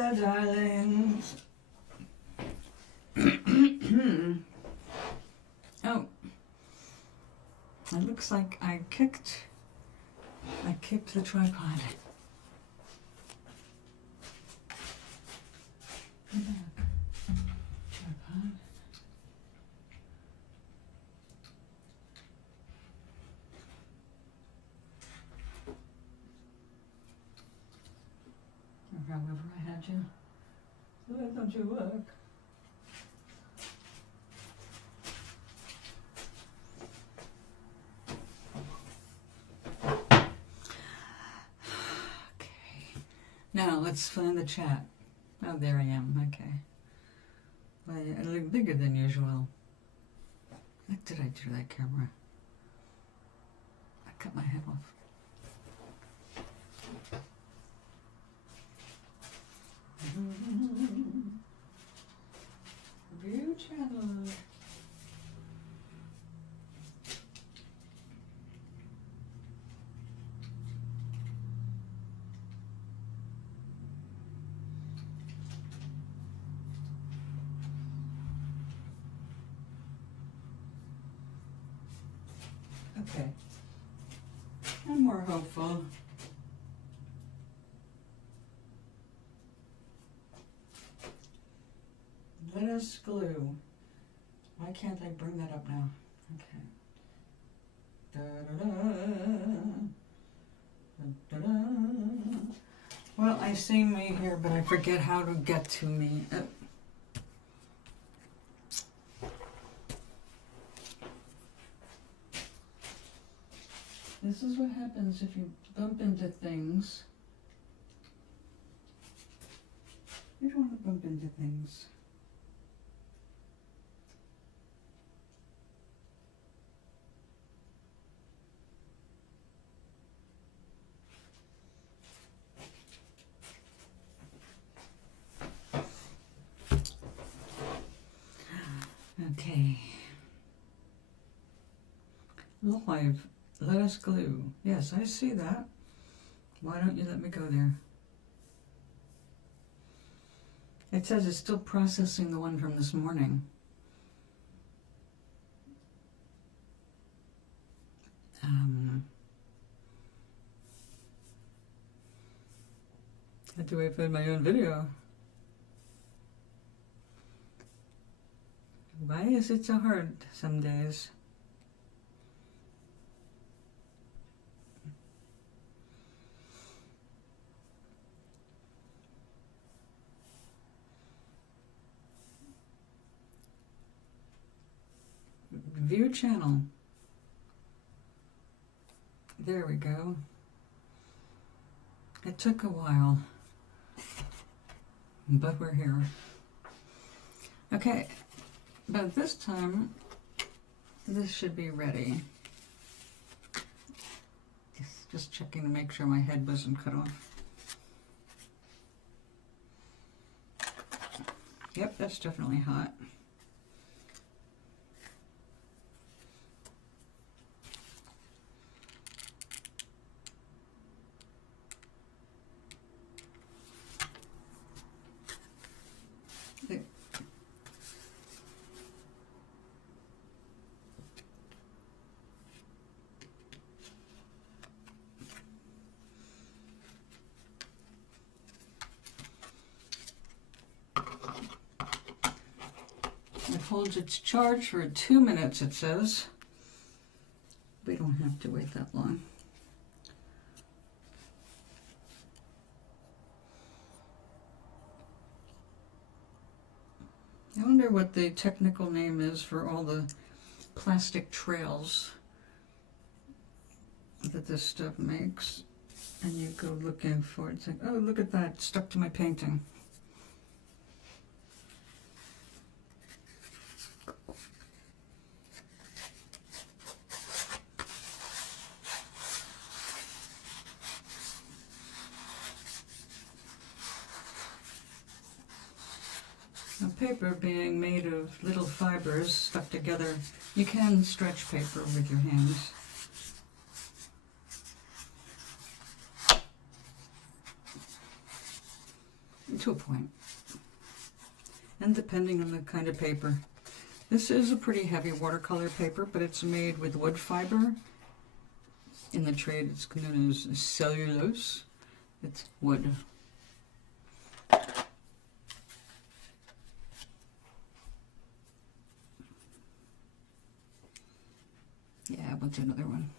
Hello, darlings. Oh, it looks like I kicked the tripod. Go back. Tripod. Or however I had you. Why don't you work? Now let's find the chat. Oh, there I am. Okay. Well, I look bigger than usual. What did I do to that camera? I cut my head off. View channel. Okay, I'm more hopeful. Let us glue. Why can't I bring that up now? Okay. Well, I see me here, but I forget how to get to me. This is what happens if you bump into things. You don't want to bump into things. Okay. Live. Let us glue. Yes, I see that. Why don't you let me go there? It says it's still processing the one from this morning. I had to wait for my own video. Why is it so hard some days? View channel. There we go. It took a while, but we're here. Okay, but this time, this should be ready. Just checking to make sure my head wasn't cut off. Yep, that's definitely hot. It holds its charge for 2 minutes, it says. We don't have to wait that long. I wonder what the technical name is for all the plastic trails that this stuff makes. And you go looking for it. It's like, oh, look at that, stuck to my painting. Paper being made of little fibers stuck together, you can stretch paper with your hands. to a point. And depending on the kind of paper. This is a pretty heavy watercolor paper, but it's made with wood fiber. In the trade, it's known as cellulose. It's wood. Yeah, we'll do another one.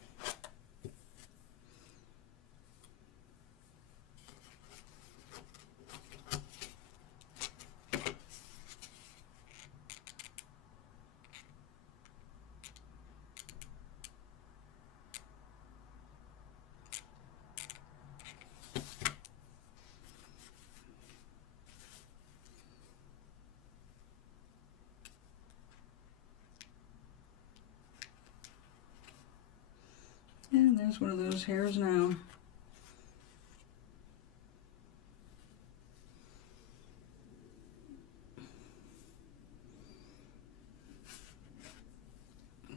And there's one of those hairs now.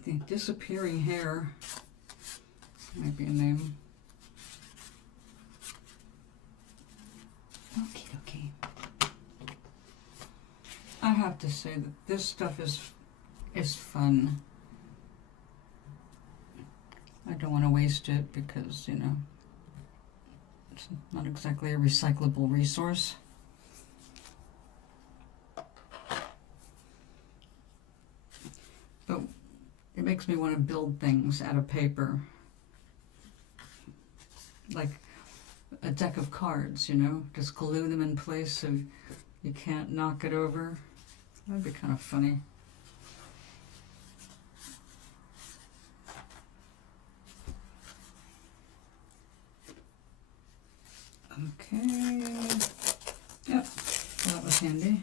The disappearing hair might be a name. Okie dokie. I have to say that this stuff is fun. I don't want to waste it because, you know, it's not exactly a recyclable resource. But it makes me want to build things out of paper. Like a deck of cards, you know, just glue them in place so you can't knock it over. That'd be kind of funny. Okay. Yep, well, that was handy.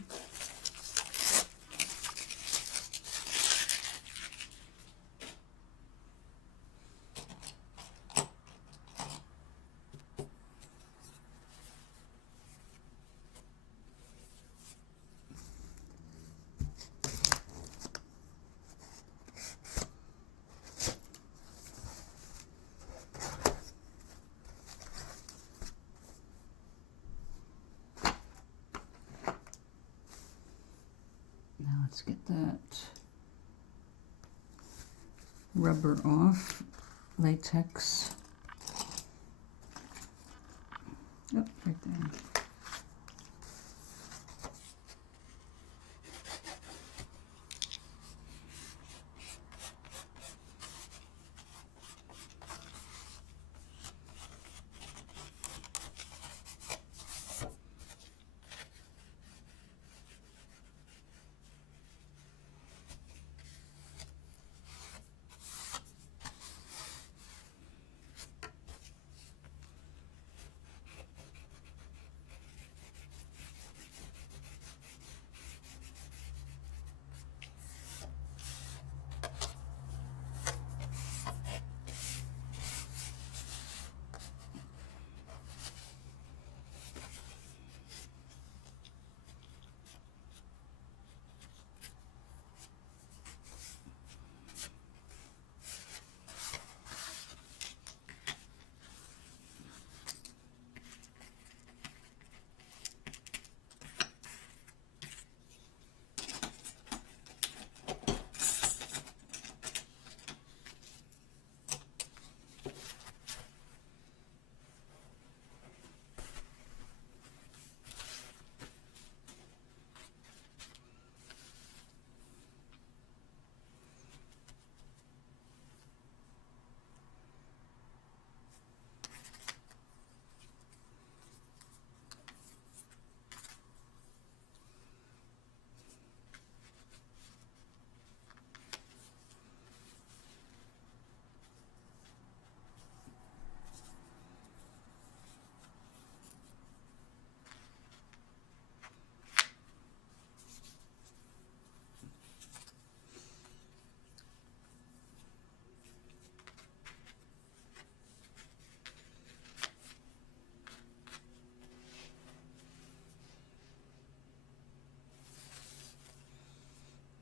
Let's get that rubber off, latex. Yep, right there.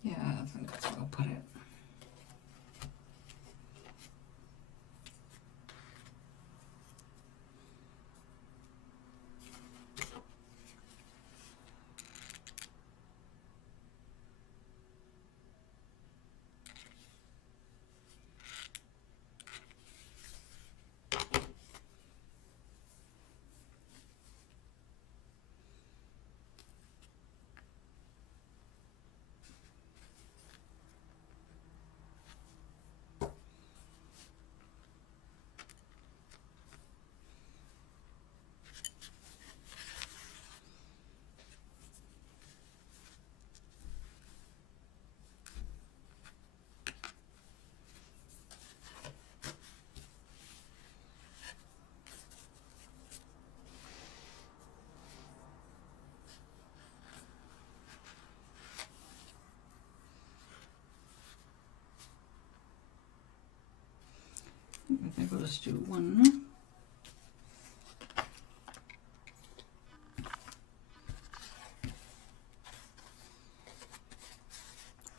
Yeah, I think that's where I'll put it. Maybe we'll just do one.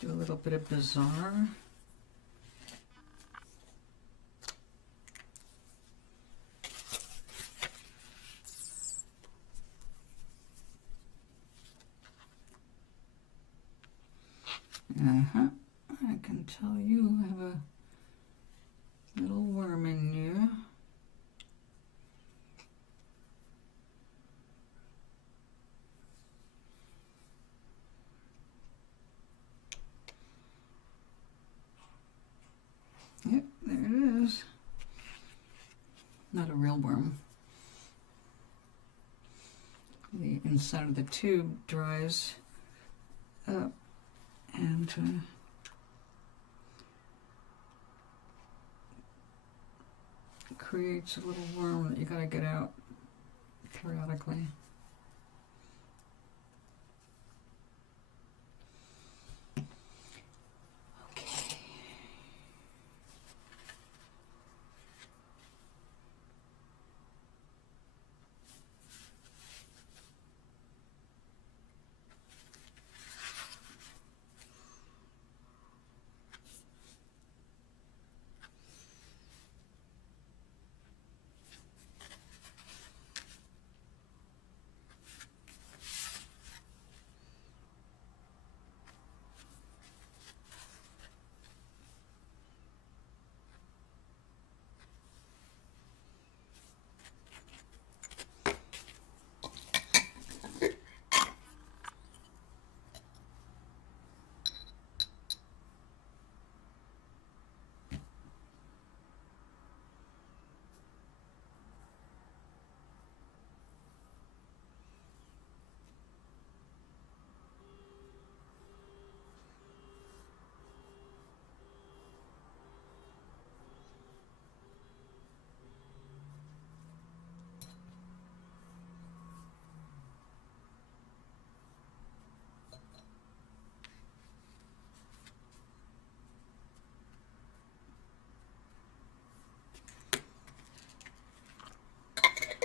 Do a little bit of bizarre. I can tell you have a little worm in you. Yep, there it is. Not a real worm. The inside of the tube dries up and creates a little worm that you gotta get out periodically.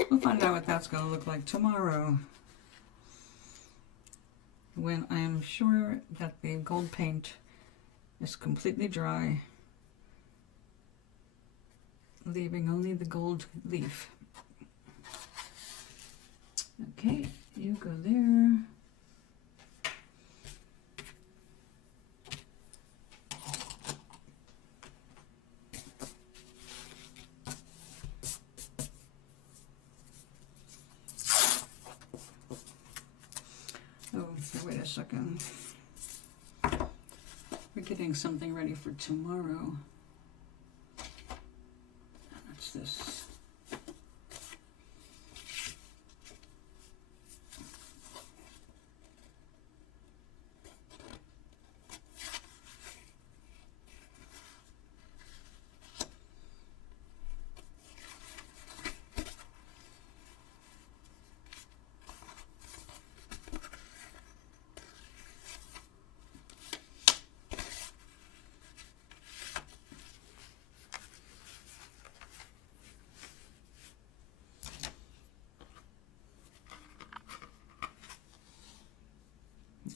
We'll find out what that's going to look like tomorrow, when I am sure that the gold paint is completely dry, leaving only the gold leaf. Okay, you go there. Oh, wait a second. We're getting something ready for tomorrow. What's this?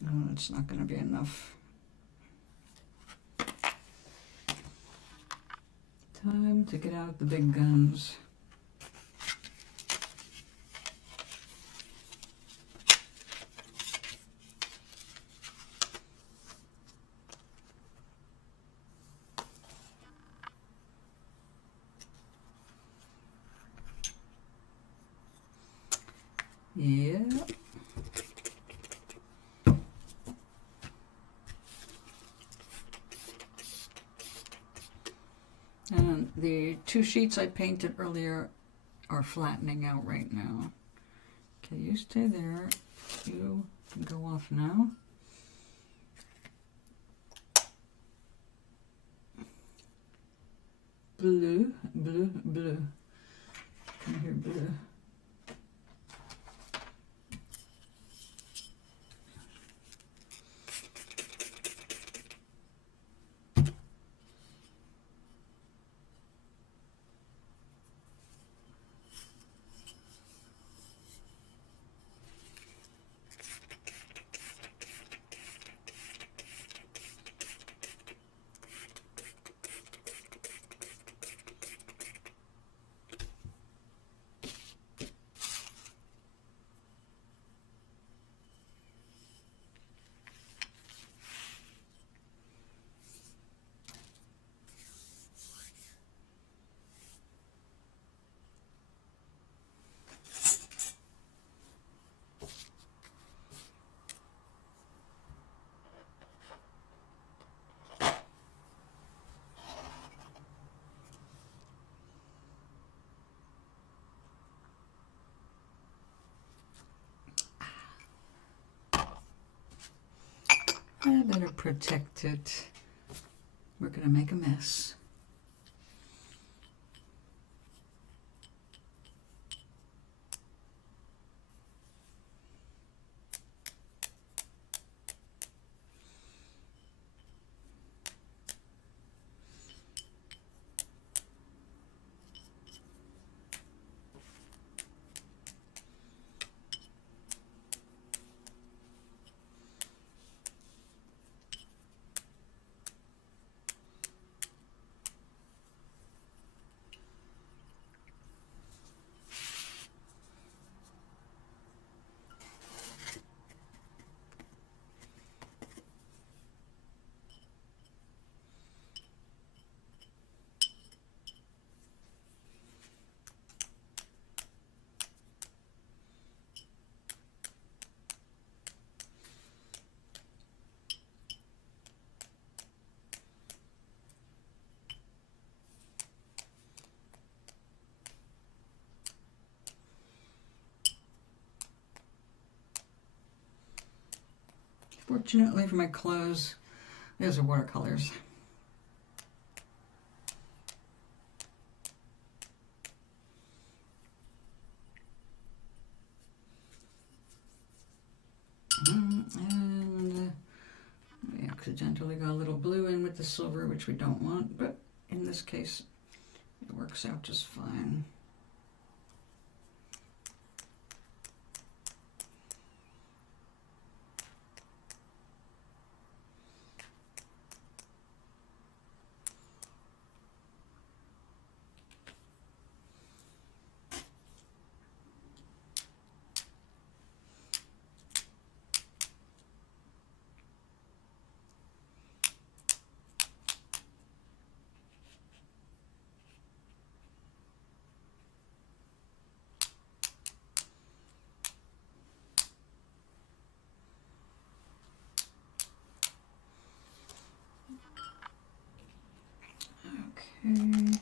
Oh, it's not going to be enough. Time to get out the big guns. Yeah. And the two sheets I painted earlier are flattening out right now. Okay, you stay there. You can go off now. Blue, blue, blue. Come here, blue. I better protect it. We're going to make a mess. Fortunately for my clothes, those are watercolors. And we accidentally got a little blue in with the silver, which we don't want, but in this case, it works out just fine. Okay.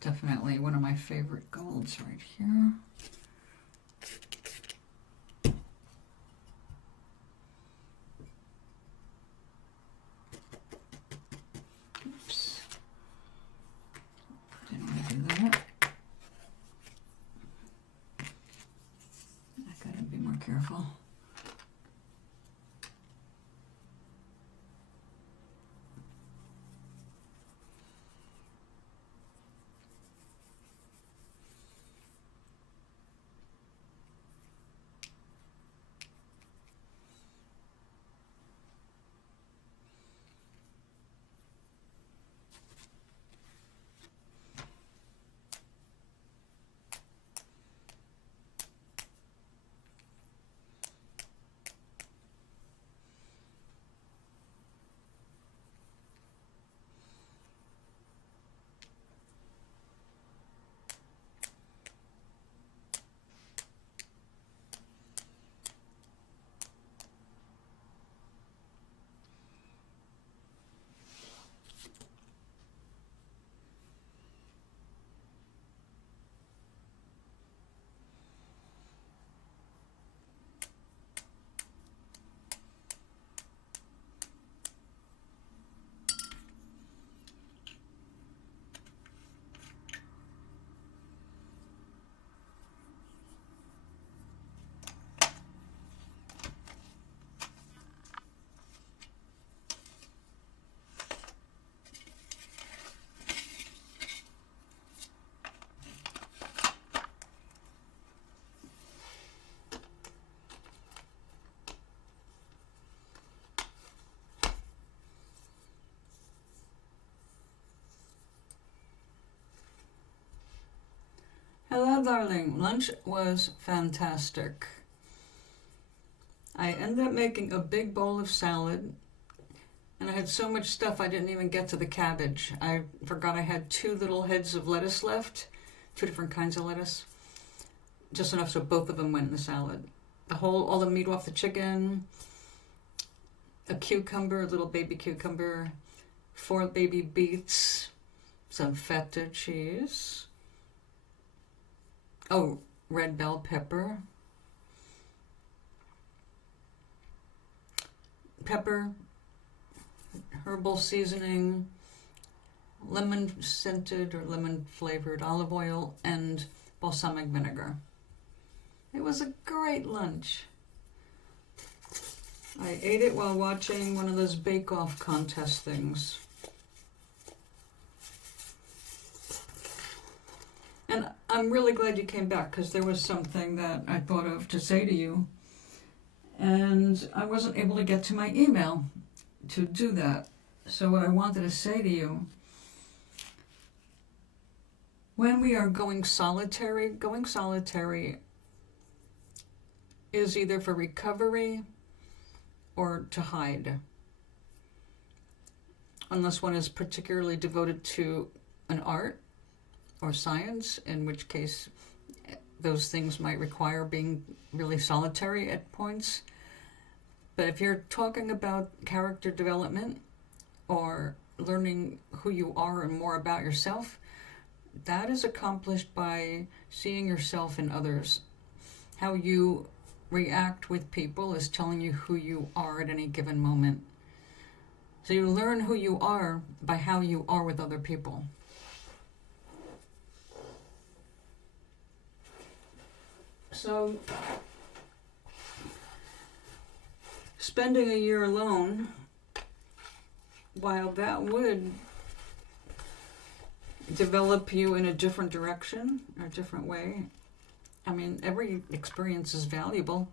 Definitely one of my favorite golds right here. Oops. Didn't want to do that. I gotta be more careful. Hello, darling. Lunch was fantastic. I ended up making a big bowl of salad, And I had so much stuff I didn't even get to the cabbage. I forgot I had 2 little heads of lettuce left, 2 different kinds of lettuce. Just enough so both of them went in the salad. All the meat off the chicken, a cucumber, a little baby cucumber, 4 baby beets, some feta cheese, red bell pepper, herbal seasoning, lemon scented or lemon flavored olive oil, and balsamic vinegar. It was a great lunch. I ate it while watching one of those bake-off contest things. And I'm really glad you came back, because there was something that I thought of to say to you. And I wasn't able to get to my email to do that. So what I wanted to say to you, when we are going solitary is either for recovery or to hide. Unless one is particularly devoted to an art or science, in which case those things might require being really solitary at points. But if you're talking about character development or learning who you are and more about yourself, that is accomplished by seeing yourself in others. How you react with people is telling you who you are at any given moment. So you learn who you are by how you are with other people. So, spending a year alone, while that would develop you in a different direction, or a different way, I mean, every experience is valuable.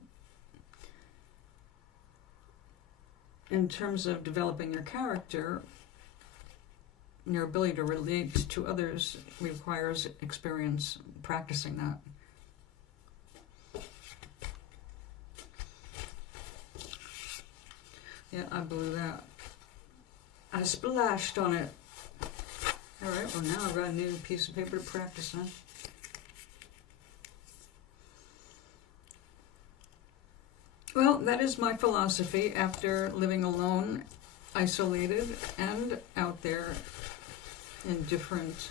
In terms of developing your character, your ability to relate to others requires experience practicing that. Yeah, I blew that. I splashed on it. Alright, well now I've got a new piece of paper to practice on. Well, that is my philosophy after living alone, isolated, and out there in different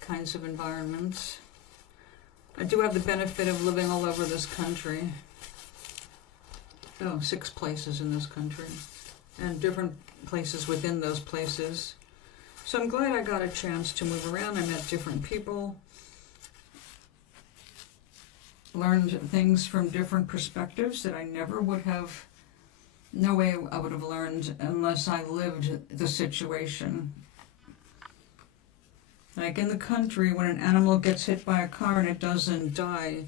kinds of environments. I do have the benefit of living all over this country. 6 places in this country, and different places within those places. So I'm glad I got a chance to move around. I met different people, learned things from different perspectives that I never would have, no way I would have learned unless I lived the situation. Like in the country, when an animal gets hit by a car and it doesn't die,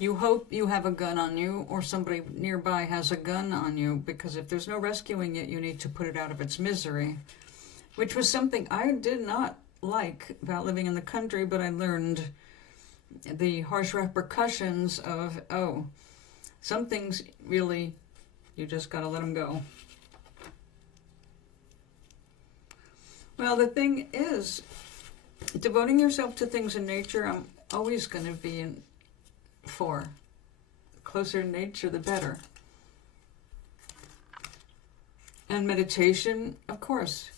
you hope you have a gun on you, or somebody nearby has a gun on you, because if there's no rescuing it, you need to put it out of its misery, which was something I did not like about living in the country, but I learned the harsh repercussions of, some things really, you just gotta let them go. Well, the thing is, devoting yourself to things in nature, I'm always going to be for. Closer in nature, the better. And meditation, of course.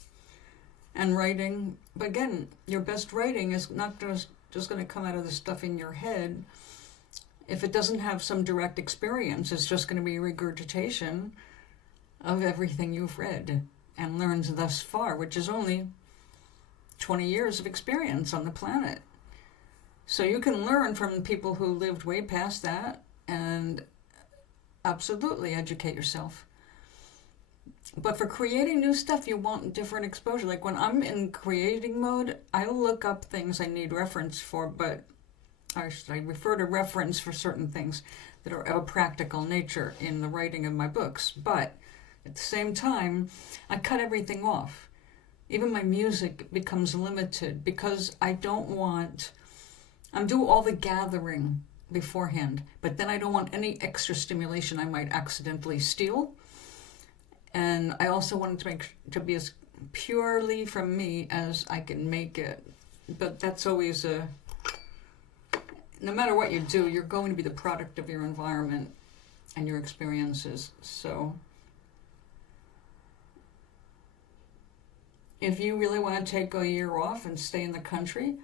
And writing. But again, your best writing is not just going to come out of the stuff in your head. If it doesn't have some direct experience, it's just going to be a regurgitation of everything you've read and learned thus far, which is only 20 years of experience on the planet. So you can learn from people who lived way past that and absolutely educate yourself. But for creating new stuff, you want different exposure. Like when I'm in creating mode, I look up things I need reference for, but I refer to reference for certain things that are of a practical nature in the writing of my books. But at the same time, I cut everything off. Even my music becomes limited because I don't want... I'm doing all the gathering beforehand, but then I don't want any extra stimulation I might accidentally steal. And I also wanted to be as purely from me as I can make it. But that's always no matter what you do, you're going to be the product of your environment and your experiences. So if you really want to take a year off and stay in the country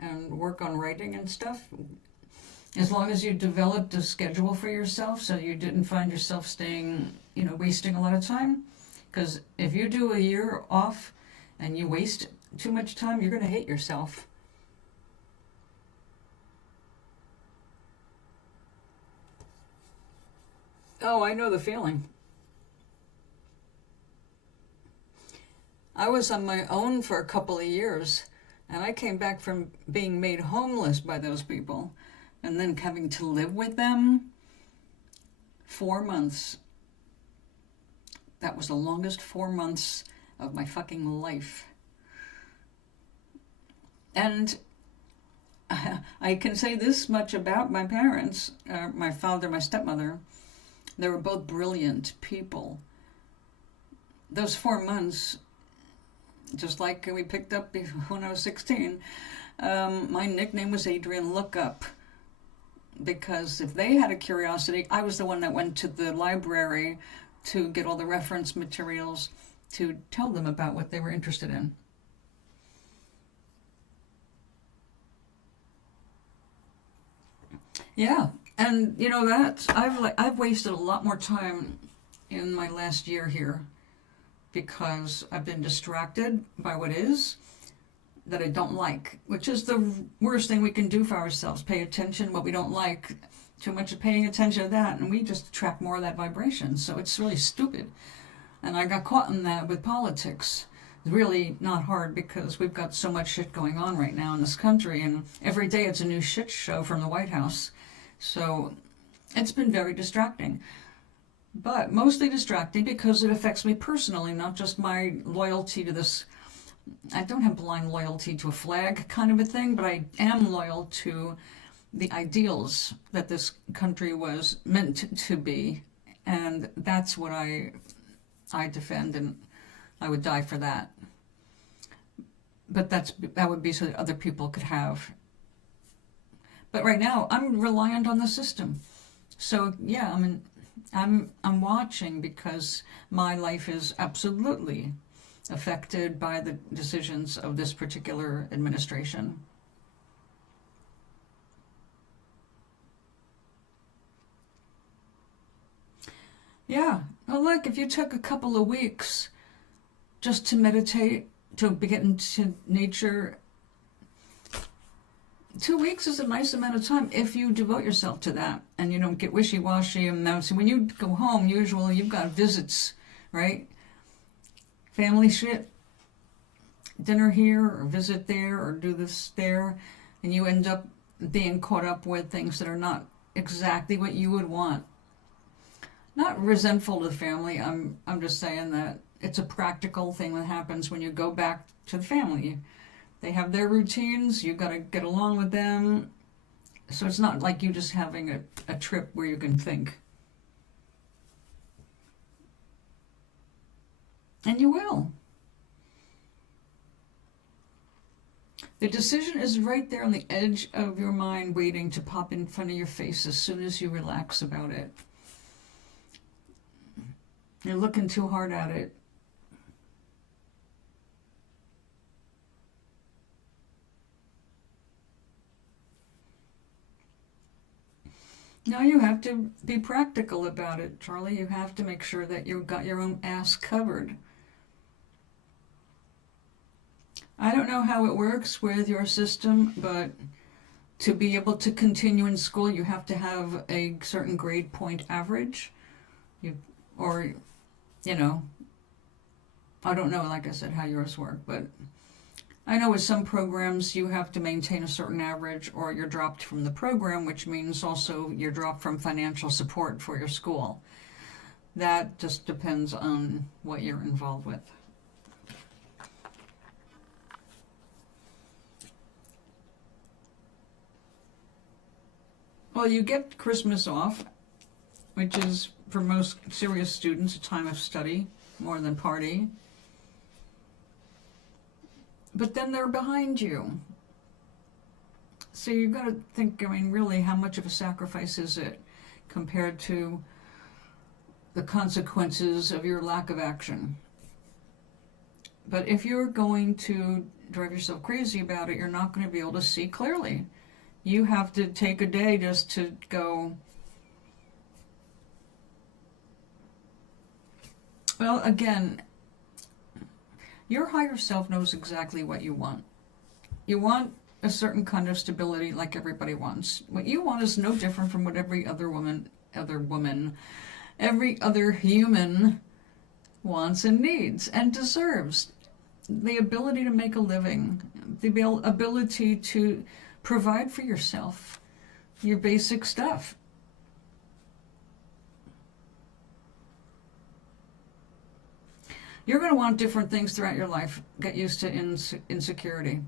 and work on writing and stuff, as long as you developed a schedule for yourself so you didn't find yourself staying, wasting a lot of time. Because if you do a year off and you waste too much time, you're going to hate yourself. Oh, I know the feeling. I was on my own for a couple of years, and I came back from being made homeless by those people, and then having to live with them 4 months. That was the longest 4 months of my fucking life. And I can say this much about my parents, my father, my stepmother. They were both brilliant people. Those 4 months, just like we picked up when I was 16, my nickname was Adrienne Look Up. Because if they had a curiosity, I was the one that went to the library to get all the reference materials to tell them about what they were interested in. Yeah, and that I've wasted a lot more time in my last year here because I've been distracted by what is that I don't like, which is the worst thing we can do for ourselves. Pay attention to what we don't like. Too much of paying attention to that, and we just attract more of that vibration. So it's really stupid. And I got caught in that with politics. It's really not hard because we've got so much shit going on right now in this country, and every day it's a new shit show from the White House. So it's been very distracting. But mostly distracting because it affects me personally, not just my loyalty to this. I don't have blind loyalty to a flag kind of a thing, but I am loyal to the ideals that this country was meant to be, and that's what I defend, and I would die for that. But that would be so that other people could have. But right now, I'm reliant on the system. So yeah, I'm watching because my life is absolutely affected by the decisions of this particular administration. Yeah. Well, look, if you took a couple of weeks just to meditate, to get into nature, 2 weeks is a nice amount of time if you devote yourself to that and you don't get wishy-washy. And now, so when you go home, usually you've got visits, right? Family shit, dinner here or visit there or do this there, and you end up being caught up with things that are not exactly what you would want. Not resentful to the family. I'm just saying that it's a practical thing that happens when you go back to the family. They have their routines. You've got to get along with them. So it's not like you just having a trip where you can think. And you will. The decision is right there on the edge of your mind, waiting to pop in front of your face as soon as you relax about it. You're looking too hard at it. Now you have to be practical about it, Charlie. You have to make sure that you've got your own ass covered. I don't know how it works with your system, but to be able to continue in school, you have to have a certain grade point average. I don't know, like I said, how yours work, but I know with some programs you have to maintain a certain average or you're dropped from the program, which means also you're dropped from financial support for your school. That just depends on what you're involved with. Well, you get Christmas off, which is, for most serious students, a time of study, more than party. But then they're behind you. So you've got to think, I mean, really, how much of a sacrifice is it compared to the consequences of your lack of action? But if you're going to drive yourself crazy about it, you're not going to be able to see clearly. You have to take a day just to go, well, again, your higher self knows exactly what you want. You want a certain kind of stability like everybody wants. What you want is no different from what every other woman, every other human wants and needs and deserves. The ability to make a living, the ability to provide for yourself, your basic stuff. You're going to want different things throughout your life. Get used to insecurity.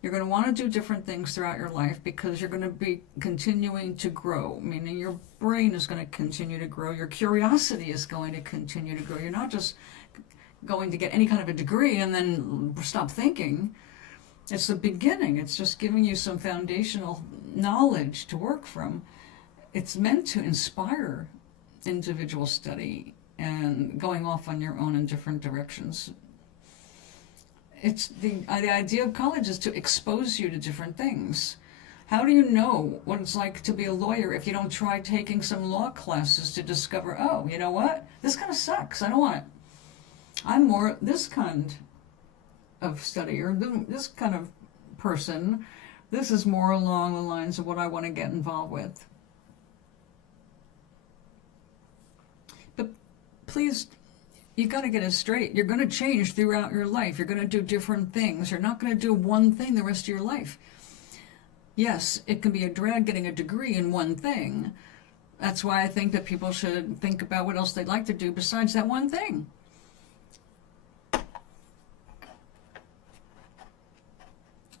You're going to want to do different things throughout your life because you're going to be continuing to grow, meaning your brain is going to continue to grow. Your curiosity is going to continue to grow. You're not just going to get any kind of a degree and then stop thinking. It's the beginning. It's just giving you some foundational knowledge to work from. It's meant to inspire individual study and going off on your own in different directions. It's the idea of college is to expose you to different things. How do you know what it's like to be a lawyer if you don't try taking some law classes to discover, oh, you know what? This kind of sucks. I don't want it. I'm more this kind of study or this kind of person. This is more along the lines of what I want to get involved with. But please, you got to get it straight. You're going to change throughout your life. You're going to do different things. You're not going to do one thing the rest of your life. Yes, it can be a drag getting a degree in one thing. That's why I think that people should think about what else they'd like to do besides that one thing.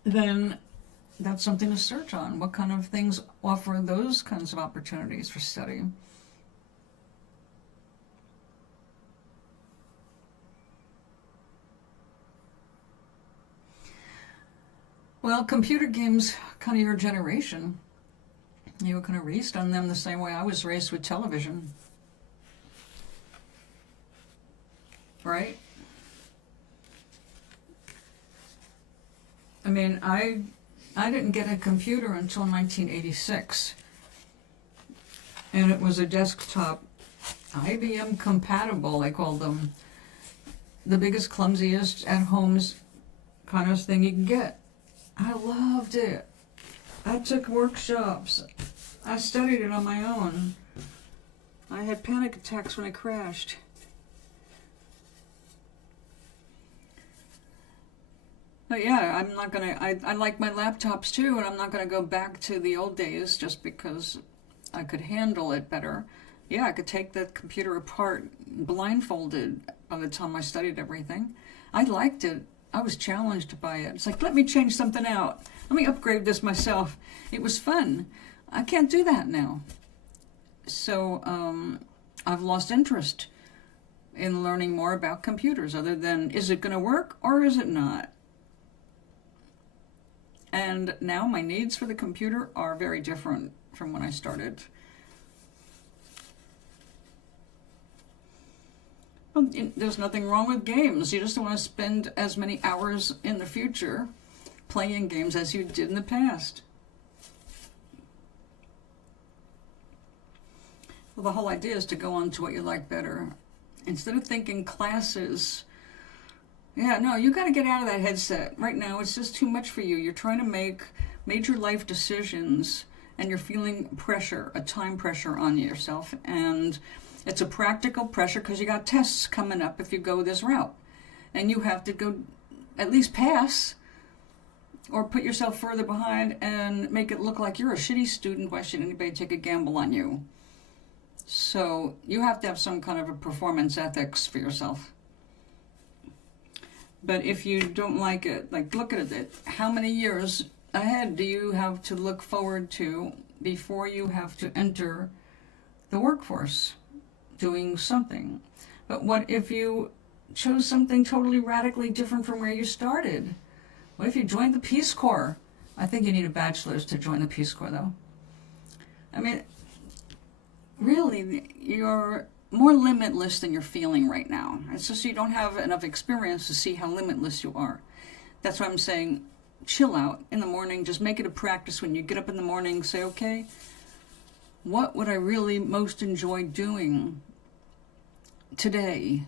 Then that's something to search on. What kind of things offer those kinds of opportunities for study? Well, computer games, kind of your generation. You were kind of raised on them the same way I was raised with television. Right? I mean, I didn't get a computer until 1986. And it was a desktop, IBM compatible, they called them. The biggest, clumsiest, at-homes kind of thing you can get. I loved it. I took workshops. I studied it on my own. I had panic attacks when I crashed. But yeah, I'm not gonna, I like my laptops too, and I'm not gonna go back to the old days just because I could handle it better. Yeah, I could take the computer apart blindfolded by the time I studied everything. I liked it. I was challenged by it. It's like, let me change something out. Let me upgrade this myself. It was fun. I can't do that now. So I've lost interest in learning more about computers other than, is it going to work or is it not? And now my needs for the computer are very different from when I started. Well, there's nothing wrong with games. You just don't want to spend as many hours in the future playing games as you did in the past. Well, the whole idea is to go on to what you like better. Instead of thinking classes, yeah, no, you got to get out of that headset. Right now, it's just too much for you. You're trying to make major life decisions, and you're feeling pressure, a time pressure on yourself, and it's a practical pressure because you got tests coming up if you go this route. And you have to go at least pass or put yourself further behind and make it look like you're a shitty student. Why should anybody take a gamble on you? So you have to have some kind of a performance ethics for yourself. But if you don't like it, like look at it, how many years ahead do you have to look forward to before you have to enter the workforce? Doing something. But what if you chose something totally radically different from where you started? What if you joined the Peace Corps? I think you need a bachelor's to join the Peace Corps, though. I mean, really, you're more limitless than you're feeling right now. It's just you don't have enough experience to see how limitless you are. That's why I'm saying chill out in the morning. Just make it a practice when you get up in the morning. Say, okay, what would I really most enjoy doing today?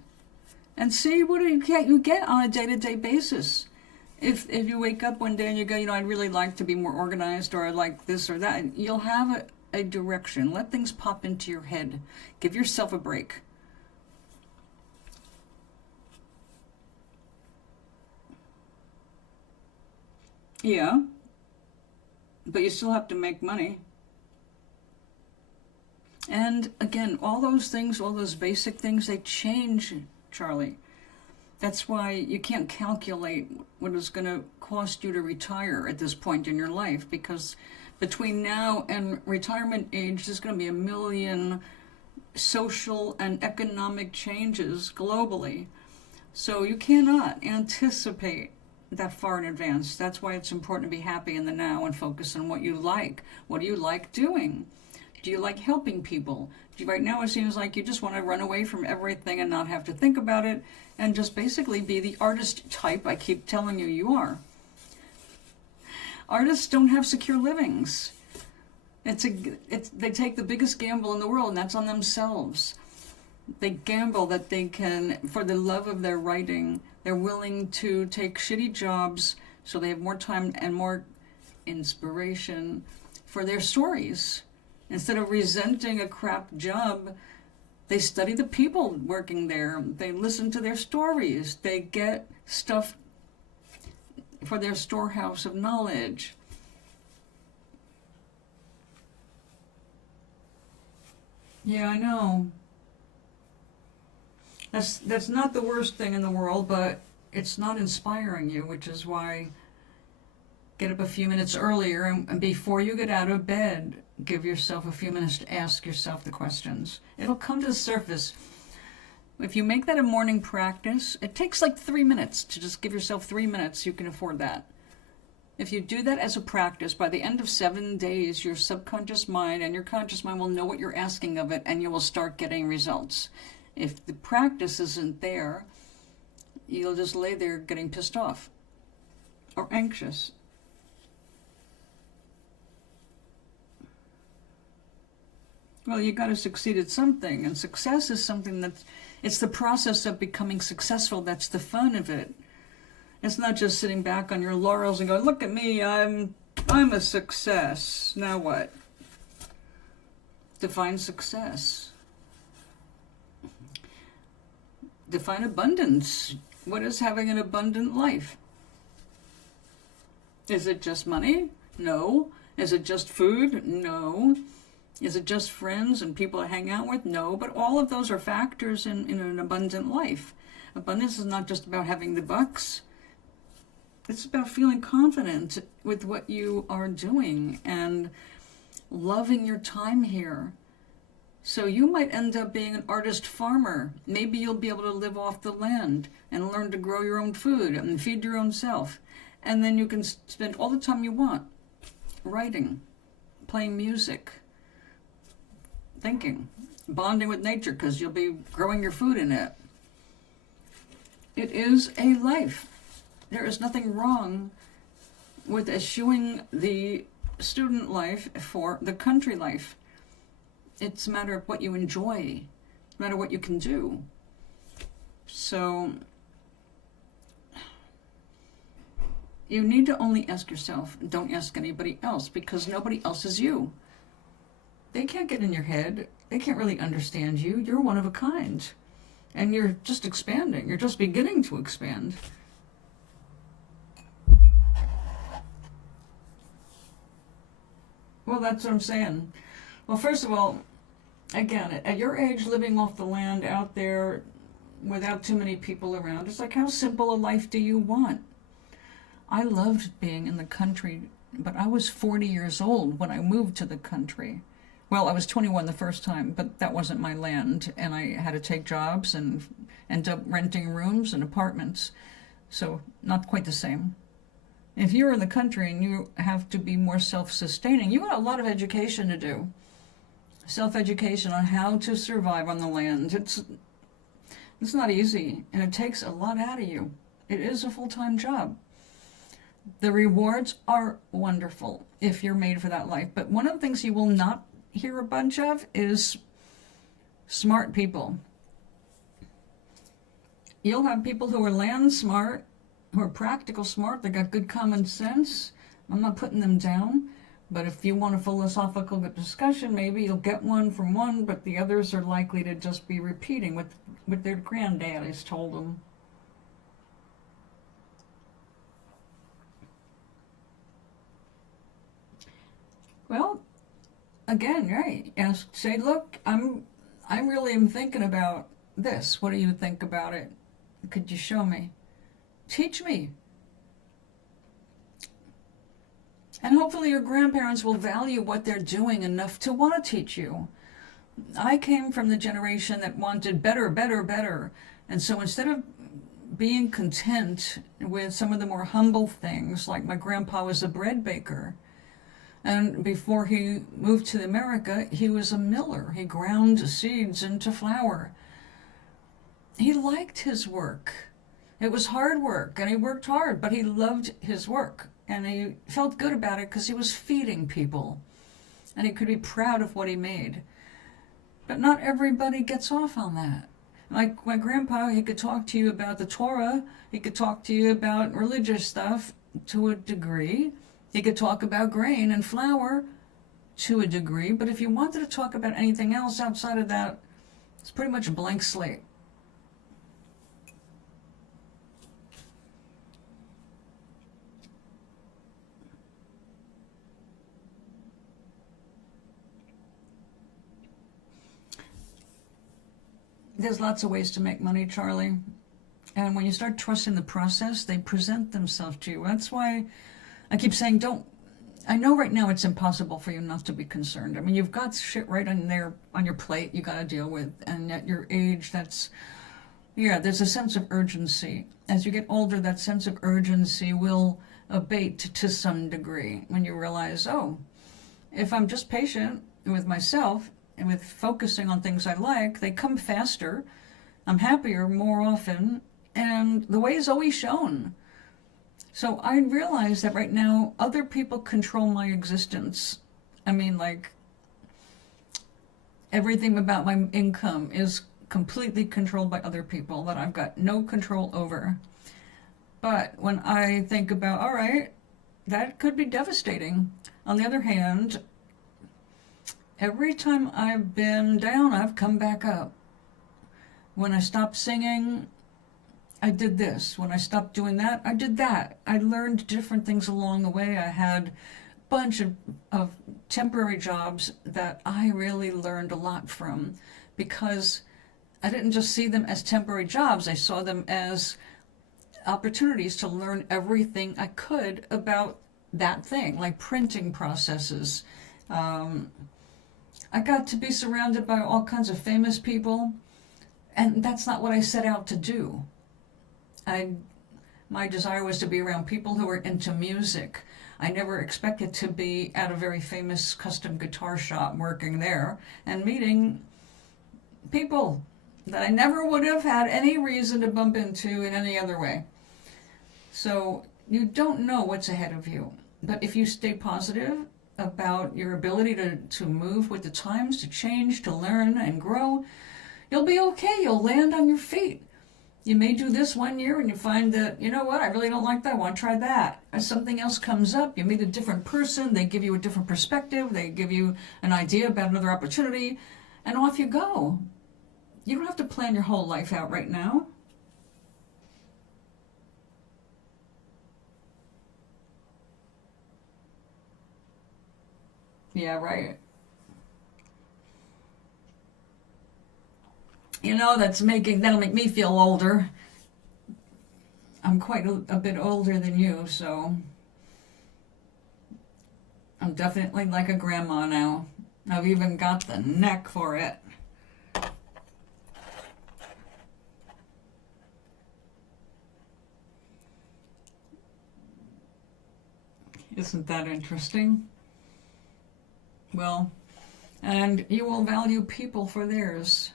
And see what you get on a day-to-day basis. If you wake up one day and you go, I'd really like to be more organized, or I like this or that, you'll have a direction. Let things pop into your head. Give yourself a break. Yeah, but you still have to make money. And again, all those things, all those basic things, they change, Charlie. That's why you can't calculate what it's going to cost you to retire at this point in your life, because between now and retirement age, there's going to be a million social and economic changes globally. So you cannot anticipate that far in advance. That's why it's important to be happy in the now and focus on what you like. What do you like doing? Do you like helping people? Right now it seems like you just want to run away from everything and not have to think about it, and just basically be the artist type I keep telling you are. Artists don't have secure livings. They take the biggest gamble in the world, and that's on themselves. They gamble that they can, for the love of their writing, they're willing to take shitty jobs so they have more time and more inspiration for their stories. Instead of resenting a crap job, they study the people working there. They listen to their stories. They get stuff for their storehouse of knowledge. Yeah, I know. That's not the worst thing in the world, but it's not inspiring you, which is why get up a few minutes earlier, and before you get out of bed, give yourself a few minutes to ask yourself the questions. It'll come to the surface. If you make that a morning practice, it takes like 3 minutes to just give yourself 3 minutes. You can afford that. If you do that as a practice, by the end of 7 days, your subconscious mind and your conscious mind will know what you're asking of it, and you will start getting results. If the practice isn't there, you'll just lay there getting pissed off or anxious. Well, you got to succeed at something, and success is something it's the process of becoming successful. That's the fun of it. It's not just sitting back on your laurels and going, look at me, I'm a success. Now what? Define success. Define abundance. What is having an abundant life? Is it just money? No. Is it just food? No. Is it just friends and people to hang out with? No. But all of those are factors in an abundant life. Abundance is not just about having the bucks. It's about feeling confident with what you are doing and loving your time here. So you might end up being an artist farmer. Maybe you'll be able to live off the land and learn to grow your own food and feed your own self. And then you can spend all the time you want writing, playing music, thinking, bonding with nature, because you'll be growing your food in it. It is a life. There is nothing wrong with eschewing the student life for the country life. It's a matter of what you enjoy, no matter what you can do. So you need to only ask yourself, don't ask anybody else, because nobody else is you. They can't get in your head. They can't really understand you. You're one of a kind. And you're just expanding. You're just beginning to expand. Well, that's what I'm saying. Well, first of all, again, at your age, living off the land out there without too many people around, it's like, how simple a life do you want? I loved being in the country, but I was 40 years old when I moved to the country. Well, I was 21 the first time, but that wasn't my land, and I had to take jobs and end up renting rooms and apartments, so not quite the same. If you're in the country and you have to be more self-sustaining, you got a lot of education to do. Self-education on how to survive on the land. It's not easy, and it takes a lot out of you. It is a full-time job. The rewards are wonderful if you're made for that life, but one of the things you will not hear a bunch of is smart people. You'll have people who are land smart, who are practical smart, they got good common sense. I'm not putting them down, but if you want a philosophical discussion, maybe you'll get one from one, but the others are likely to just be repeating what their granddad has told them. Well, again, right? Say, look, I really am thinking about this. What do you think about it? Could you show me? Teach me. And hopefully your grandparents will value what they're doing enough to want to teach you. I came from the generation that wanted better, better, better. And so instead of being content with some of the more humble things, like my grandpa was a bread baker, and before he moved to America, he was a miller. He ground seeds into flour. He liked his work. It was hard work, and he worked hard, but he loved his work. And he felt good about it because he was feeding people. And he could be proud of what he made. But not everybody gets off on that. Like my grandpa, he could talk to you about the Torah. He could talk to you about religious stuff to a degree. He could talk about grain and flour to a degree, but if you wanted to talk about anything else outside of that, it's pretty much a blank slate. There's lots of ways to make money, Charlie. And when you start trusting the process, they present themselves to you. That's why I keep saying, I know right now it's impossible for you not to be concerned. I mean, you've got shit right on there on your plate you got to deal with. And at your age, there's a sense of urgency. As you get older, that sense of urgency will abate to some degree when you realize, oh, if I'm just patient with myself and with focusing on things I like, they come faster. I'm happier more often. And the way is always shown. So I realize that right now, other people control my existence. I mean, like, everything about my income is completely controlled by other people that I've got no control over. But when I think about, all right, that could be devastating. On the other hand, every time I've been down, I've come back up. When I stopped singing, I did this. When I stopped doing that, I did that. I learned different things along the way. I had a bunch of temporary jobs that I really learned a lot from, because I didn't just see them as temporary jobs. I saw them as opportunities to learn everything I could about that thing, like printing processes. I got to be surrounded by all kinds of famous people, and that's not what I set out to do. My desire was to be around people who were into music. I never expected to be at a very famous custom guitar shop working there and meeting people that I never would have had any reason to bump into in any other way. So you don't know what's ahead of you. But if you stay positive about your ability to move with the times, to change, to learn and grow, you'll be okay. You'll land on your feet. You may do this one year and you find that, you know what, I really don't like that, I want to try that. As something else comes up, you meet a different person, they give you a different perspective, they give you an idea about another opportunity, and off you go. You don't have to plan your whole life out right now. Yeah, right. You know, that'll make me feel older. I'm quite a bit older than you, so I'm definitely like a grandma now. I've even got the neck for it. Isn't that interesting? Well, and you will value people for theirs.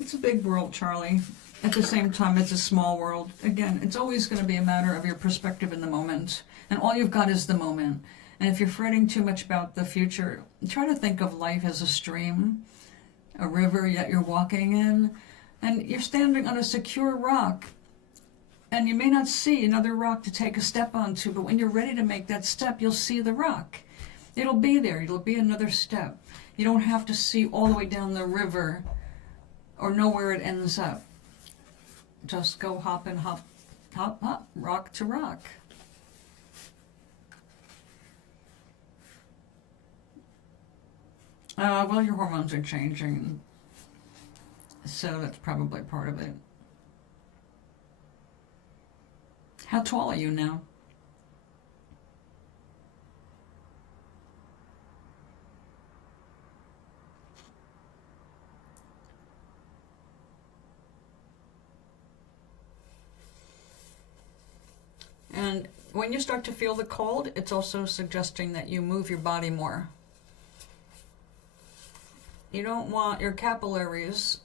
It's a big world, Charlie. At the same time, it's a small world. Again, it's always going to be a matter of your perspective in the moment. And all you've got is the moment. And if you're fretting too much about the future, try to think of life as a stream, a river yet you're walking in. And you're standing on a secure rock. And you may not see another rock to take a step onto, but when you're ready to make that step, you'll see the rock. It'll be there. It'll be another step. You don't have to see all the way down the river or know where it ends up. Just go hop and hop, hop, hop, rock to rock. Well, your hormones are changing, so that's probably part of it. How tall are you now? And when you start to feel the cold, it's also suggesting that you move your body more. You don't want your capillaries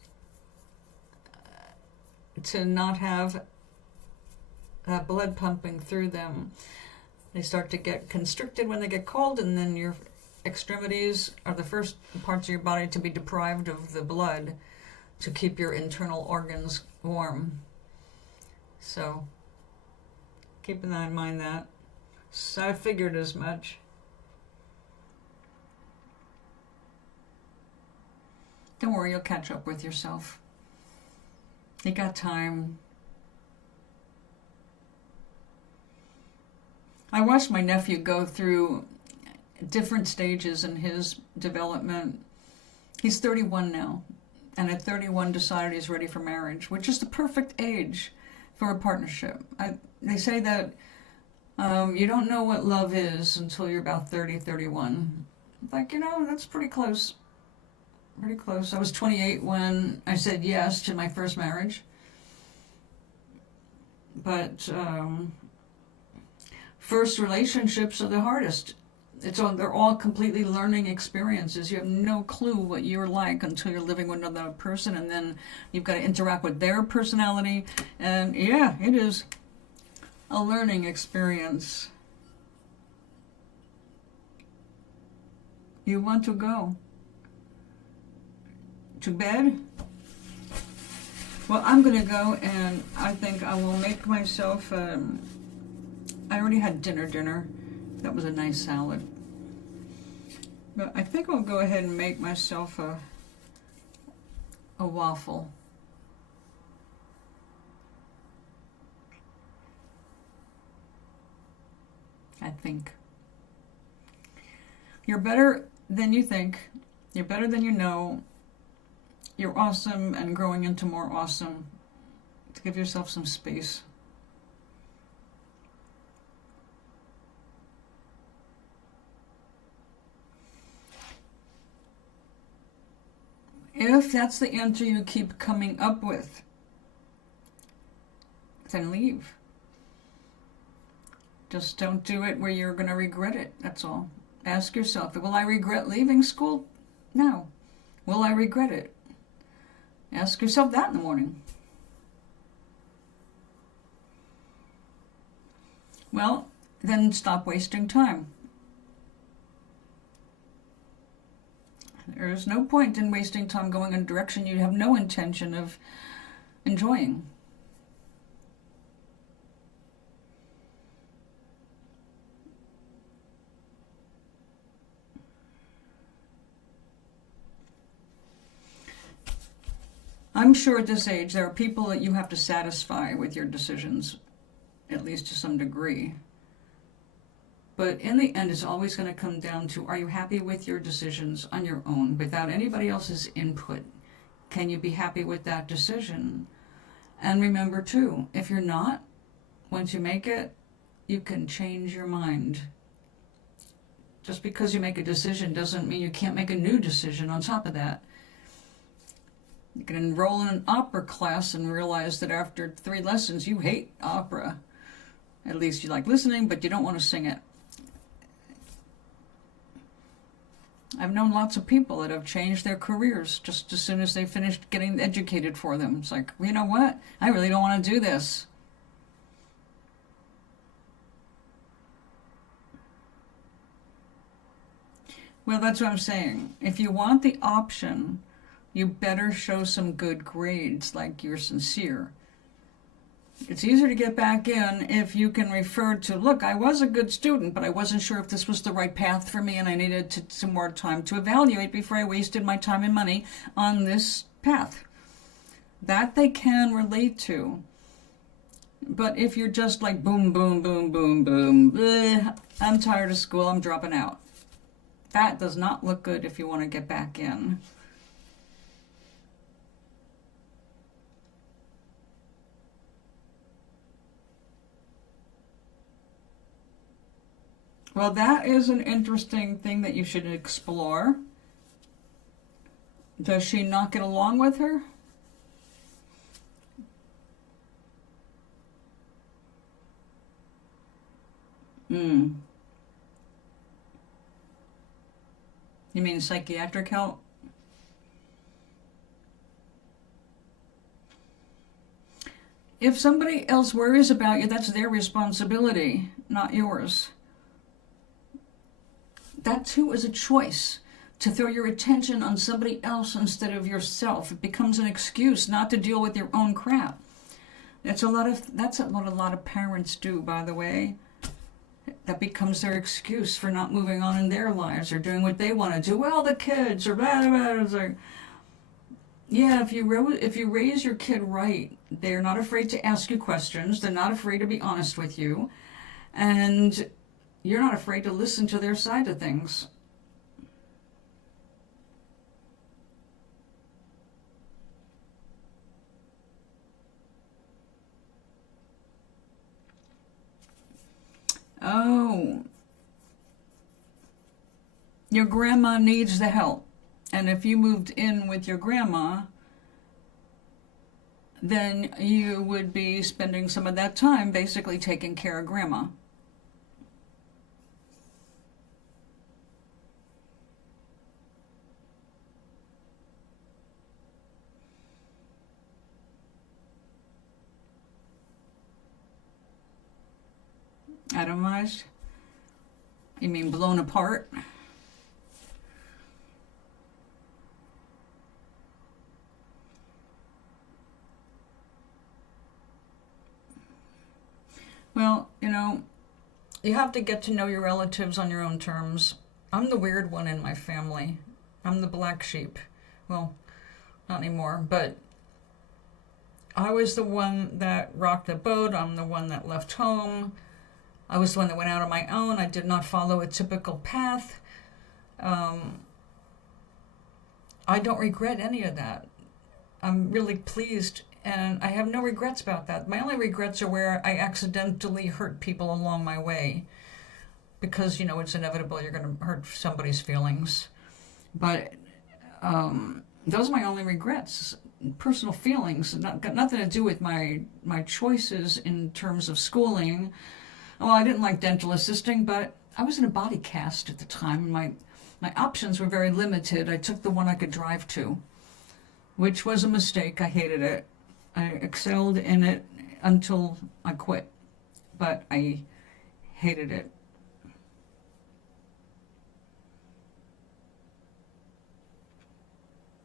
to not have that blood pumping through them. They start to get constricted when they get cold, and then your extremities are the first parts of your body to be deprived of the blood to keep your internal organs warm. So keeping that in mind, that. So I figured as much. Don't worry, you'll catch up with yourself. You got time. I watched my nephew go through different stages in his development. He's 31 now, and at 31 decided he's ready for marriage, which is the perfect age for a partnership. They say that you don't know what love is until you're about 30, 31. Like, that's pretty close. Pretty close. I was 28 when I said yes to my first marriage. But first relationships are the hardest. They're all completely learning experiences. You have no clue what you're like until you're living with another person, and then you've got to interact with their personality. And yeah, it is a learning experience. You want to go to bed? Well, I'm going to go, and I think I will make myself, I already had dinner. That was a nice salad. But I think I'll go ahead and make myself a waffle. I think. You're better than you think. You're better than you know. You're awesome and growing into more awesome. To give yourself some space. If that's the answer you keep coming up with, then leave. Just don't do it where you're going to regret it, that's all. Ask yourself, will I regret leaving school? No. Will I regret it? Ask yourself that in the morning. Well, then stop wasting time. There's no point in wasting time going in a direction you have no intention of enjoying. I'm sure at this age there are people that you have to satisfy with your decisions, at least to some degree. But in the end, it's always going to come down to, are you happy with your decisions on your own without anybody else's input? Can you be happy with that decision? And remember too, if you're not, once you make it, you can change your mind. Just because you make a decision doesn't mean you can't make a new decision on top of that. You can enroll in an opera class and realize that after 3 lessons you hate opera. At least you like listening, but you don't want to sing it. I've known lots of people that have changed their careers just as soon as they finished getting educated for them. It's like, well, you know what? I really don't want to do this. Well, that's what I'm saying. If you want the option, you better show some good grades, like you're sincere. It's easier to get back in if you can refer to, look, I was a good student, but I wasn't sure if this was the right path for me, and I needed some more time to evaluate before I wasted my time and money on this path. That they can relate to. But if you're just like, boom, boom, boom, boom, boom, bleh, I'm tired of school, I'm dropping out. That does not look good if you want to get back in. Well, that is an interesting thing that you should explore. Does she not get along with her? You mean psychiatric help? If somebody else worries about you, that's their responsibility, not yours. That too is a choice, to throw your attention on somebody else instead of yourself. It becomes an excuse not to deal with your own crap. That's what a lot of parents do, by the way. That becomes their excuse for not moving on in their lives or doing what they want to do. Well, the kids or blah, blah, blah. It's like, yeah, if you raise your kid right, they're not afraid to ask you questions. They're not afraid to be honest with you. And you're not afraid to listen to their side of things. Oh, your grandma needs the help. And if you moved in with your grandma, then you would be spending some of that time basically taking care of grandma. Atomized? You mean blown apart? Well, you have to get to know your relatives on your own terms. I'm the weird one in my family. I'm the black sheep. Well, not anymore, but I was the one that rocked the boat. I'm the one that left home. I was the one that went out on my own. I did not follow a typical path. I don't regret any of that. I'm really pleased, and I have no regrets about that. My only regrets are where I accidentally hurt people along my way, because, it's inevitable you're going to hurt somebody's feelings. But those are my only regrets. Personal feelings, got nothing to do with my choices in terms of schooling. Well, I didn't like dental assisting, but I was in a body cast at the time. My options were very limited. I took the one I could drive to, which was a mistake. I hated it. I excelled in it until I quit, but I hated it.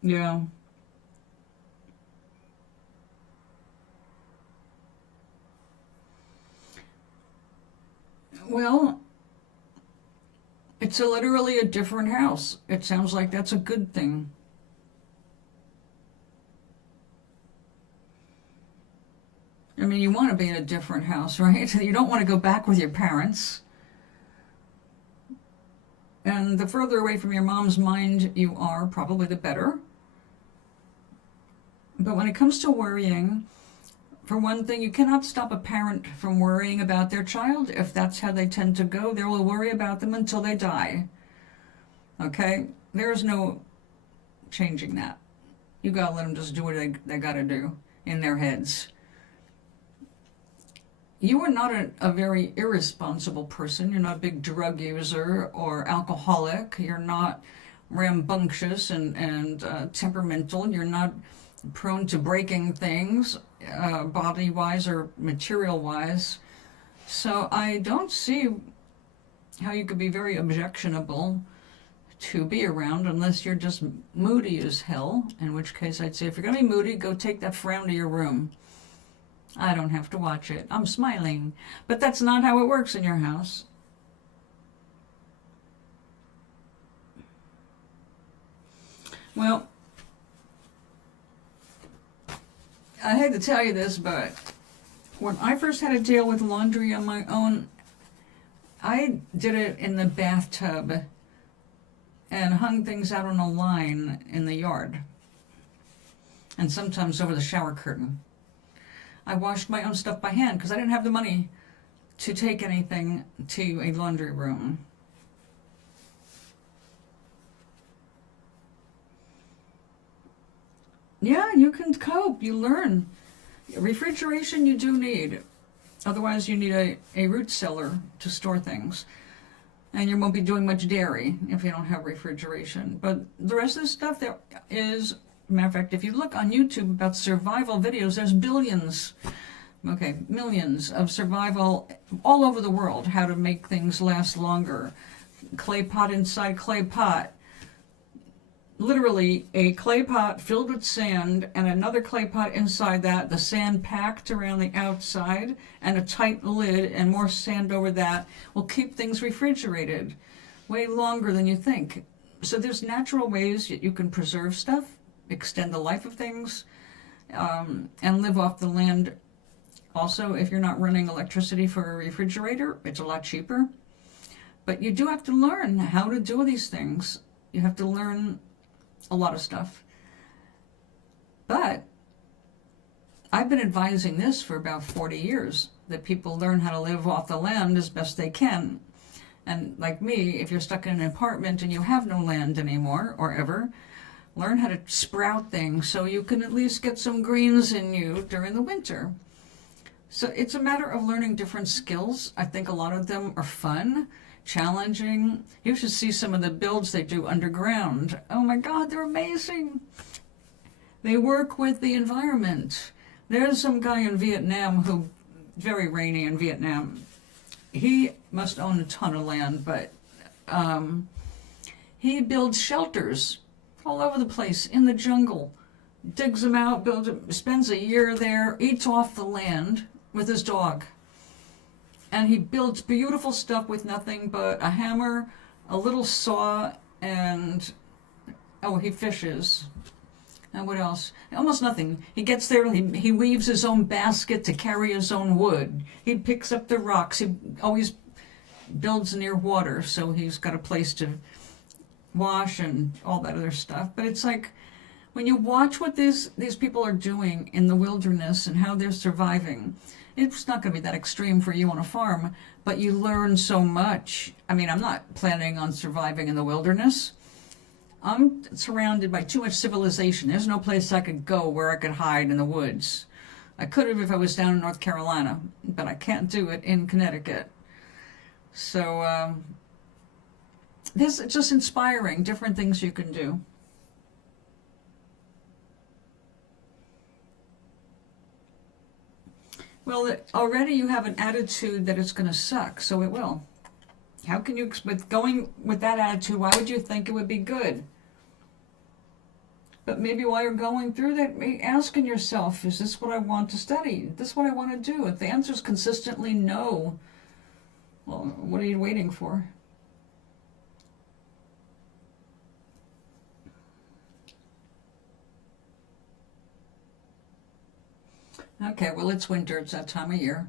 Yeah. Well, it's literally a different house. It sounds like that's a good thing. I mean, you want to be in a different house, right? You don't want to go back with your parents. And the further away from your mom's mind you are, probably the better. But when it comes to worrying, For one thing, you cannot stop a parent from worrying about their child. If that's how they tend to go, they will worry about them until they die. Okay? There's no changing that. You gotta let them just do what they gotta do in their heads. You are not a very irresponsible person. You're not a big drug user or alcoholic. You're not rambunctious and temperamental. You're not prone to breaking things, body-wise or material-wise. So I don't see how you could be very objectionable to be around unless you're just moody as hell, in which case I'd say if you're going to be moody, go take that frown to your room. I don't have to watch it. I'm smiling. But that's not how it works in your house. Well, I hate to tell you this, but when I first had to deal with laundry on my own, I did it in the bathtub and hung things out on a line in the yard, and sometimes over the shower curtain. I washed my own stuff by hand because I didn't have the money to take anything to a laundry room. Yeah, you can cope. You learn. Refrigeration you do need. Otherwise, you need a root cellar to store things. And you won't be doing much dairy if you don't have refrigeration. But the rest of the stuff there is, matter of fact, if you look on YouTube about survival videos, there's billions, okay, millions of survival all over the world, how to make things last longer. Clay pot inside clay pot. Literally a clay pot filled with sand and another clay pot inside that, the sand packed around the outside and a tight lid and more sand over that will keep things refrigerated way longer than you think. So there's natural ways that you can preserve stuff, extend the life of things, and live off the land. Also, if you're not running electricity for a refrigerator, it's a lot cheaper. But you do have to learn how to do these things. You have to learn a lot of stuff. But I've been advising this for about 40 years, that people learn how to live off the land as best they can. And like me, if you're stuck in an apartment and you have no land anymore, or ever, learn how to sprout things so you can at least get some greens in you during the winter. So it's a matter of learning different skills. I think a lot of them are fun, challenging. You should see some of the builds they do underground. Oh my God, they're amazing. They work with the environment. There's some guy in Vietnam who, very rainy in Vietnam, he must own a ton of land, but he builds shelters all over the place in the jungle, digs them out, builds them, spends a year there, eats off the land with his dog. And he builds beautiful stuff with nothing but a hammer, a little saw, and, oh, he fishes. And what else? Almost nothing. He gets there, he weaves his own basket to carry his own wood. He picks up the rocks. He always builds near water, so he's got a place to wash and all that other stuff. But it's like, when you watch what these people are doing in the wilderness and how they're surviving, it's not going to be that extreme for you on a farm, but you learn so much. I mean, I'm not planning on surviving in the wilderness. I'm surrounded by too much civilization. There's no place I could go where I could hide in the woods. I could have if I was down in North Carolina, but I can't do it in Connecticut. So this is just inspiring, different things you can do. Well, already you have an attitude that it's going to suck, so it will. How can you, with going with that attitude, why would you think it would be good? But maybe while you're going through that, asking yourself, is this what I want to study? Is this what I want to do? If the answer is consistently no, well, what are you waiting for? Okay, well, it's winter. It's that time of year.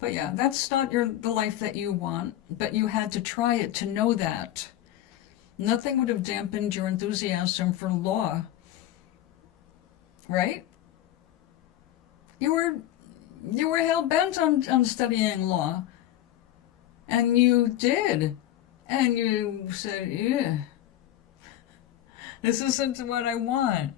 But yeah, that's not the life that you want, but you had to try it to know that. Nothing would have dampened your enthusiasm for law, right? You were hell-bent on studying law. And you did. And you said, yeah, this isn't what I want.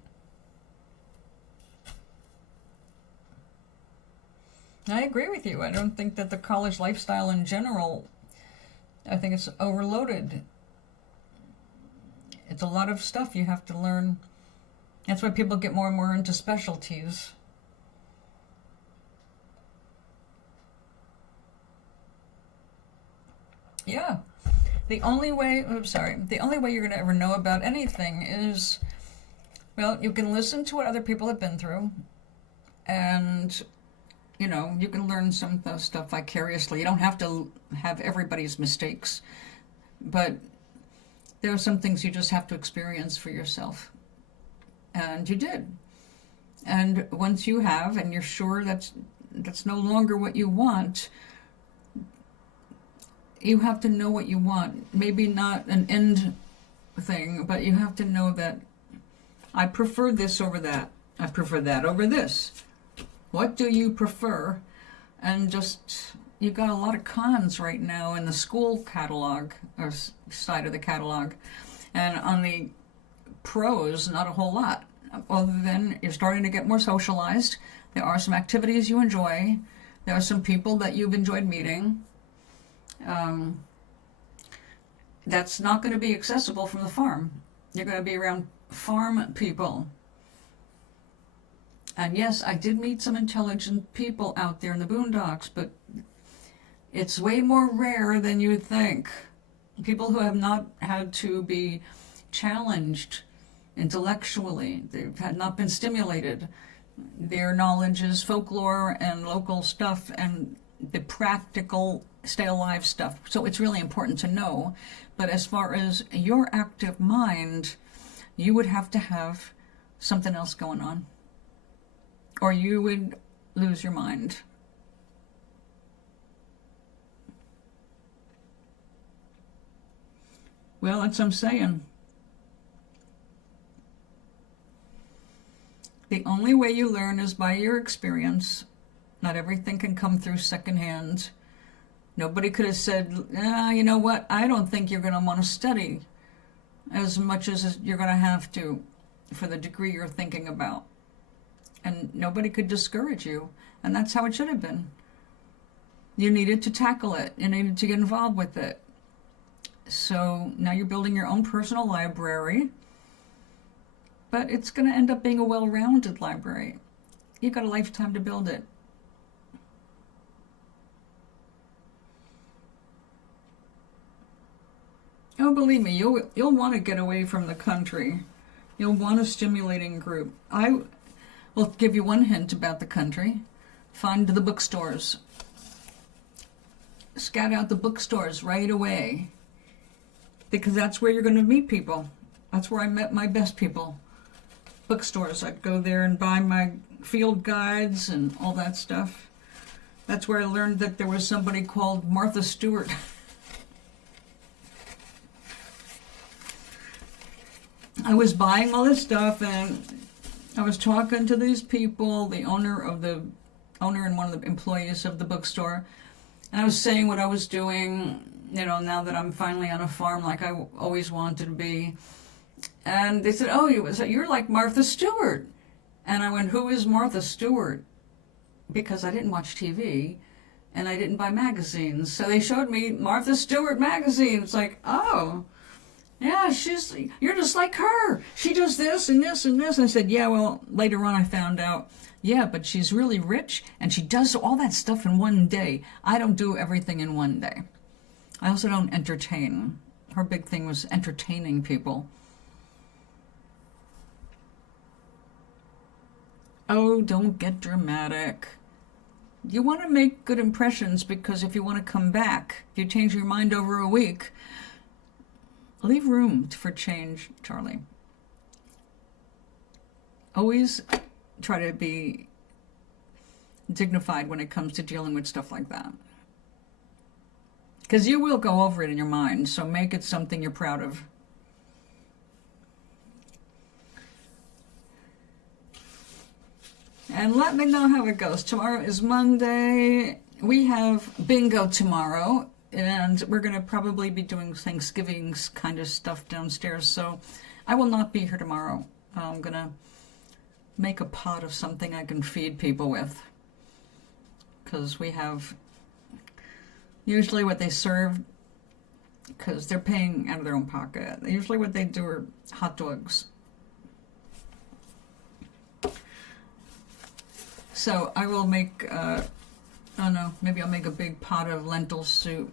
I agree with you. I don't think that the college lifestyle in general, I think it's overloaded. It's a lot of stuff you have to learn. That's why people get more and more into specialties. Yeah. The only way you're going to ever know about anything is, well, you can listen to what other people have been through, and, you know, you can learn some of the stuff vicariously. You don't have to have everybody's mistakes, but there are some things you just have to experience for yourself. And you did. And once you have, and you're sure that's no longer what you want, you have to know what you want. Maybe not an end thing, but you have to know that I prefer this over that. I prefer that over this. What do you prefer? And just, you got a lot of cons right now in the school catalog, or side of the catalog. And on the pros, not a whole lot. Other than you're starting to get more socialized. There are some activities you enjoy. There are some people that you've enjoyed meeting. That's not going to be accessible from the farm. You're going to be around farm people. And yes, I did meet some intelligent people out there in the boondocks, but it's way more rare than you would think. People who have not had to be challenged intellectually, they've had not been stimulated. Their knowledge is folklore and local stuff and the practical stay alive stuff. So it's really important to know. But as far as your active mind, you would have to have something else going on, or you would lose your mind. Well, that's what I'm saying. The only way you learn is by your experience. Not everything can come through secondhand. Nobody could have said, you know what, I don't think you're going to want to study as much as you're going to have to for the degree you're thinking about. And nobody could discourage you. And that's how it should have been. You needed to tackle it. You needed to get involved with it. So now you're building your own personal library. But it's going to end up being a well-rounded library. You've got a lifetime to build it. Oh, believe me, you'll want to get away from the country. You'll want a stimulating group. I will give you one hint about the country. Find the bookstores. Scout out the bookstores right away. Because that's where you're going to meet people. That's where I met my best people. Bookstores. I'd go there and buy my field guides and all that stuff. That's where I learned that there was somebody called Martha Stewart. I was buying all this stuff and I was talking to these people, the owner and one of the employees of the bookstore, and I was saying what I was doing, you know, now that I'm finally on a farm like I always wanted to be. And they said, oh, you're like Martha Stewart. And I went, who is Martha Stewart? Because I didn't watch TV and I didn't buy magazines. So they showed me Martha Stewart magazine. It's like, oh, yeah, you're just like her. She does this and this and this. And I said, yeah, well, later on I found out, yeah, but she's really rich and she does all that stuff in one day. I don't do everything in one day. I also don't entertain. Her big thing was entertaining people. Oh, don't get dramatic. You want to make good impressions because if you want to come back, if you change your mind over a week, leave room for change, Charlie. Always try to be dignified when it comes to dealing with stuff like that. Because you will go over it in your mind, so make it something you're proud of. And let me know how it goes. Tomorrow is Monday. We have bingo tomorrow, and we're going to probably be doing Thanksgiving kind of stuff downstairs, so I will not be here tomorrow. I'm going to make a pot of something I can feed people with, because we have usually what they serve, because they're paying out of their own pocket. Usually what they do are hot dogs. So I will make, I don't know, maybe I'll make a big pot of lentil soup.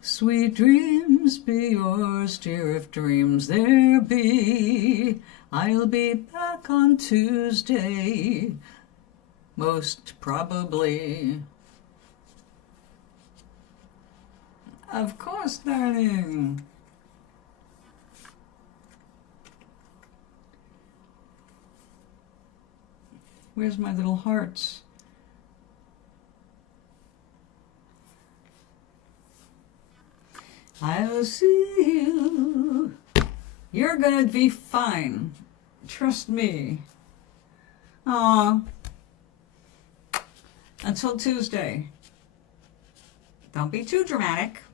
Sweet dreams be yours, dear, if dreams there be. I'll be back on Tuesday, most probably. Of course, darling. Where's my little hearts? I'll see you. You're gonna be fine. Trust me. Aw. Until Tuesday. Don't be too dramatic.